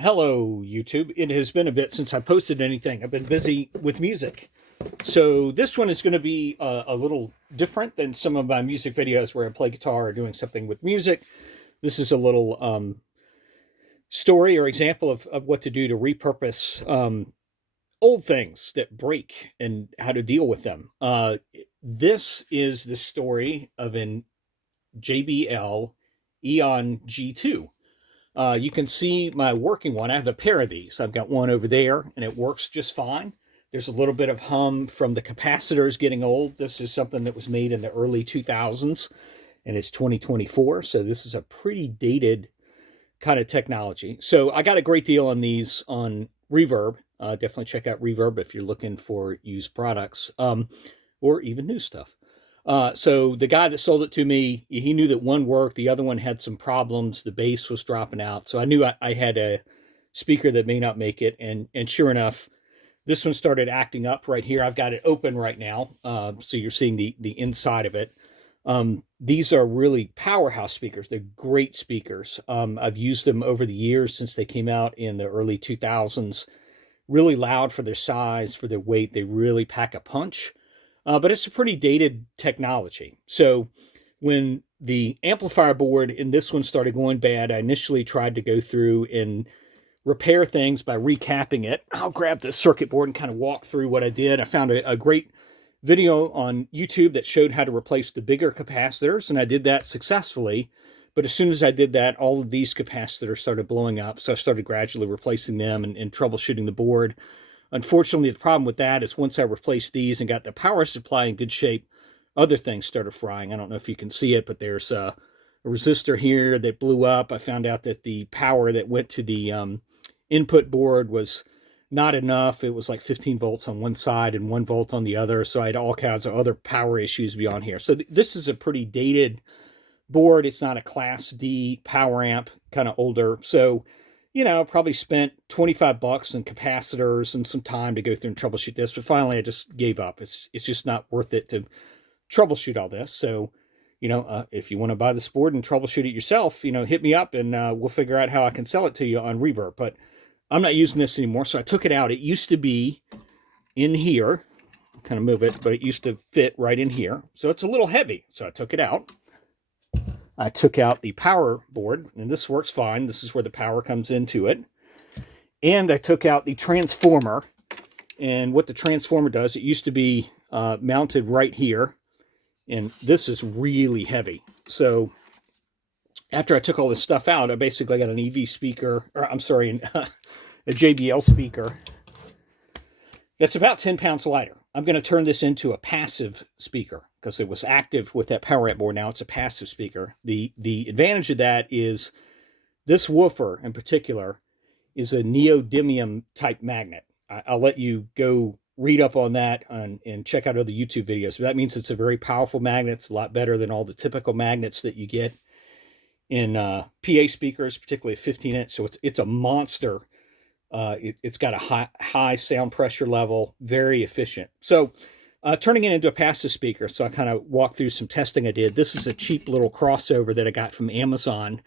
Hello, YouTube. It has been a bit since I posted anything. I've been busy with music. So this one is going to be a little different than some of my music videos where I play guitar or doing something with music. This is a little story or example of what to do to repurpose old things that break and how to deal with them. This is the story of an JBL Eon G2. You can see my working one. I have a pair of these. I've got one over there, and it works just fine. There's a little bit of hum from the capacitors getting old. This is something that was made in the early 2000s, and it's 2024, so this is a pretty dated kind of technology. So I got a great deal on these on Reverb. Definitely check out Reverb if you're looking for used products or even new stuff. So the guy that sold it to me, he knew that one worked, the other one had some problems, the bass was dropping out. So I knew I had a speaker that may not make it. And sure enough, this one started acting up right here. I've got it open right now. So you're seeing the inside of it. These are really powerhouse speakers. They're great speakers. I've used them over the years since they came out in the early 2000s. Really loud for their size, for their weight. They really pack a punch. But it's a pretty dated technology. So when the amplifier board in this one started going bad, I initially tried to go through and repair things by recapping it. I'll grab the circuit board and kind of walk through what I did. I found a great video on YouTube that showed how to replace the bigger capacitors, and I did that successfully. But as soon as I did that, all of these capacitors started blowing up, so I started gradually replacing them and troubleshooting the board. Unfortunately, the problem with that is once I replaced these and got the power supply in good shape, other things started frying. I don't know if you can see it, but there's a resistor here that blew up. I found out that the power that went to the input board was not enough. It was like 15 volts on one side and 1 volt on the other. So I had all kinds of other power issues beyond here. So this is a pretty dated board. It's not a Class D power amp, kind of older. So probably spent 25 bucks in capacitors and some time to go through and troubleshoot this, but finally I just gave up. It's just not worth it to troubleshoot all this. So, if you want to buy this board and troubleshoot it yourself, hit me up and we'll figure out how I can sell it to you on Reverb. But I'm not using this anymore, so I took it out. It used to be in here. Kind of move it, but it used to fit right in here. So it's a little heavy, so I took it out. I took out the power board, and this works fine. This is where the power comes into it. And I took out the transformer. And what the transformer does, it used to be mounted right here. And this is really heavy. So after I took all this stuff out, I basically got an EV speaker, or I'm sorry, a JBL speaker that's about 10 pounds lighter. I'm going to turn this into a passive speaker because it was active with that power amp board. Now it's a passive speaker. The advantage of that is this woofer in particular is a neodymium type magnet. I'll let you go read up on that and check out other YouTube videos. But that means it's a very powerful magnet. It's a lot better than all the typical magnets that you get in PA speakers, particularly 15-inch. So it's a monster. It's got a high sound pressure level, very efficient. So turning it into a passive speaker, so I kind of walked through some testing I did. This is a cheap little crossover that I got from Amazon.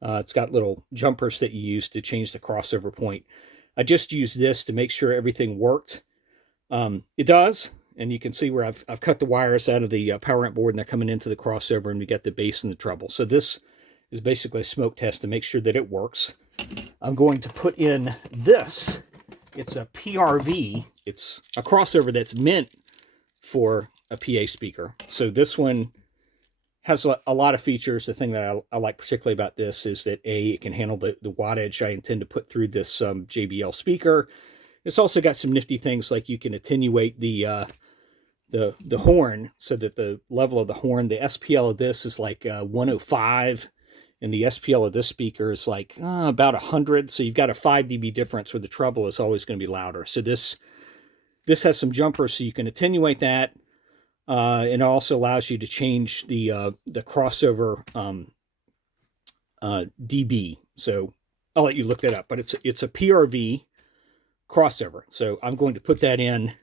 It's got little jumpers that you use to change the crossover point. I just used this to make sure everything worked. It does, and you can see where I've cut the wires out of the power amp board and they're coming into the crossover, and we got the bass and the treble. So this is basically a smoke test to make sure that it works. I'm going to put in this. It's a PRV. It's a crossover that's meant for a PA speaker. So this one has a lot of features. The thing that I like particularly about this is that it can handle the wattage I intend to put through this JBL speaker. It's also got some nifty things like you can attenuate the horn so that the level of the horn, the SPL of this is like 105. And the SPL of this speaker is like about 100. So you've got a 5 dB difference where the treble is always going to be louder. So this has some jumpers so you can attenuate that. And it also allows you to change the crossover dB. So I'll let you look that up. But it's a PRV crossover. So I'm going to put that in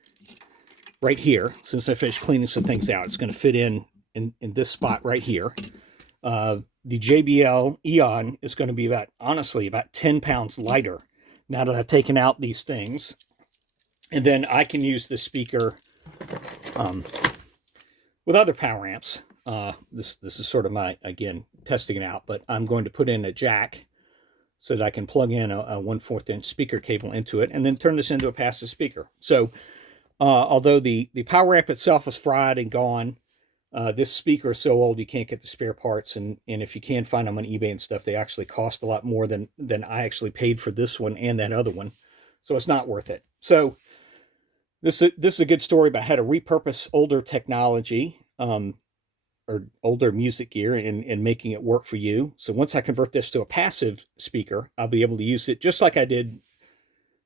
right here. Since I finished cleaning some things out, it's going to fit in this spot right here. The JBL Eon is going to be honestly, about 10 pounds lighter now that I've taken out these things. And then I can use the speaker with other power amps. This is sort of my, again, testing it out, but I'm going to put in a jack so that I can plug in a 1/4 inch speaker cable into it and then turn this into a passive speaker. So although the power amp itself is fried and gone, this speaker is so old you can't get the spare parts, and if you can find them on eBay and stuff, they actually cost a lot more than I actually paid for this one and that other one. So it's not worth it. So this is a good story about how to repurpose older technology or older music gear and making it work for you. So once I convert this to a passive speaker, I'll be able to use it just like I did,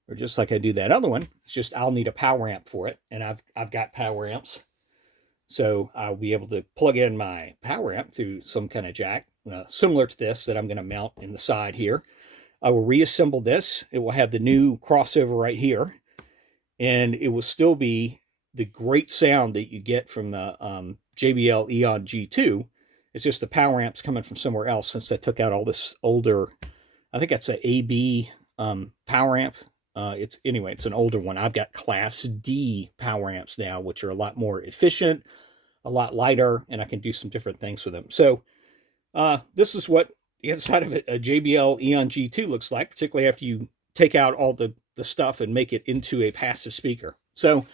or just like I do that other one. It's just I'll need a power amp for it, and I've got power amps. So I'll be able to plug in my power amp through some kind of jack, similar to this that I'm going to mount in the side here. I will reassemble this. It will have the new crossover right here, and it will still be the great sound that you get from the JBL Eon G2. It's just the power amp's coming from somewhere else since I took out all this older, I think that's a AB power amp. It's an older one. I've got Class D power amps now, which are a lot more efficient, a lot lighter, and I can do some different things with them. So this is what the inside of a JBL Eon G2 looks like, particularly after you take out all the stuff and make it into a passive speaker. So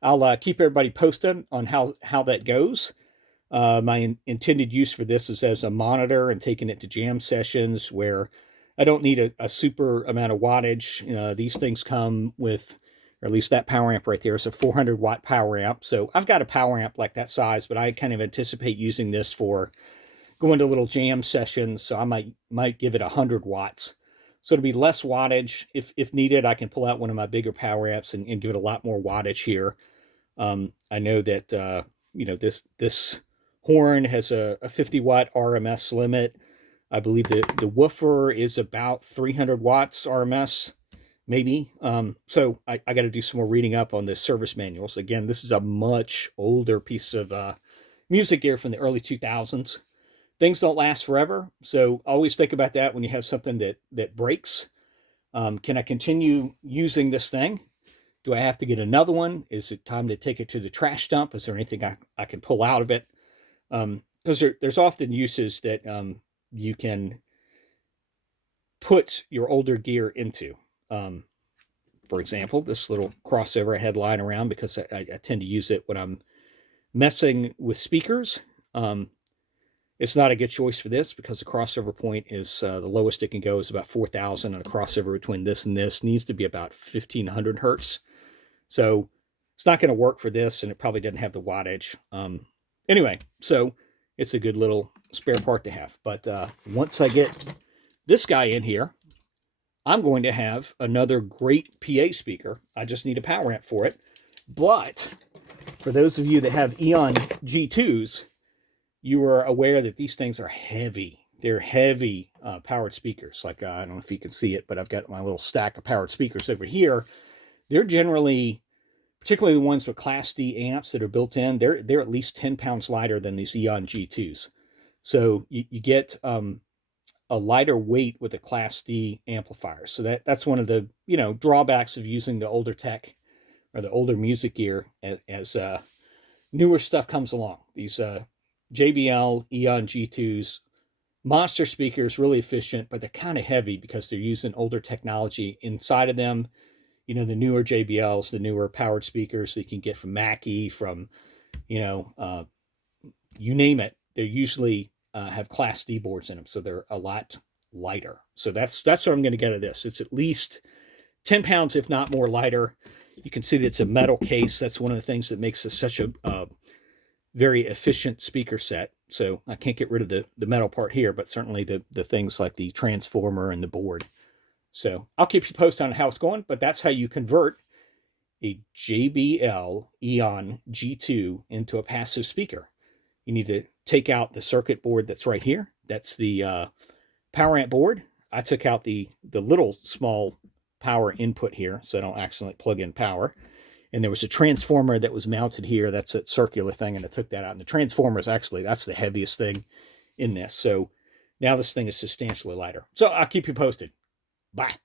I'll keep everybody posted on how that goes. My intended use for this is as a monitor and taking it to jam sessions where I don't need a super amount of wattage. These things come with, or at least that power amp right there is a 400 watt power amp. So I've got a power amp like that size, but I kind of anticipate using this for going to little jam sessions. So I might give it 100 watts. So to be less wattage, if needed, I can pull out one of my bigger power amps and give it a lot more wattage here. I know that, this horn has a 50 watt RMS limit. I believe the woofer is about 300 watts RMS, maybe. So I got to do some more reading up on the service manuals. Again, this is a much older piece of music gear from the early 2000s. Things don't last forever, so always think about that when you have something that breaks. Can I continue using this thing? Do I have to get another one? Is it time to take it to the trash dump? Is there anything I can pull out of it? Because there's often uses that you can put your older gear into. For example, this little crossover I had lying around because I tend to use it when I'm messing with speakers. It's not a good choice for this because the crossover point is the lowest it can go is about 4,000, and the crossover between this and this needs to be about 1,500 hertz. So it's not going to work for this, and it probably doesn't have the wattage. Anyway, so it's a good little spare part to have. But once I get this guy in here, I'm going to have another great PA speaker. I just need a power amp for it. But for those of you that have Eon G2s, you are aware that these things are heavy. They're heavy powered speakers. Like, I don't know if you can see it, but I've got my little stack of powered speakers over here. They're generally, particularly the ones with Class D amps that are built in, they're at least 10 pounds lighter than these Eon G2s. So you get a lighter weight with a Class D amplifier. So that's one of the drawbacks of using the older tech or the older music gear as newer stuff comes along. These JBL Eon G2s, monster speakers, really efficient, but they're kind of heavy because they're using older technology inside of them. The newer JBLs, the newer powered speakers that you can get from Mackie, from, you name it, they usually have Class D boards in them, so they're a lot lighter. So that's what I'm going to get out of this. It's at least 10 pounds, if not more, lighter. You can see that it's a metal case. That's one of the things that makes this such a very efficient speaker set. So I can't get rid of the metal part here, but certainly the things like the transformer and the board. So I'll keep you posted on how it's going, but that's how you convert a JBL Eon G2 into a passive speaker. You need to take out the circuit board that's right here. That's the power amp board. I took out the little small power input here so I don't accidentally plug in power. And there was a transformer that was mounted here. That's that circular thing, and I took that out. And the transformer is actually, that's the heaviest thing in this. So now this thing is substantially lighter. So I'll keep you posted. Bye.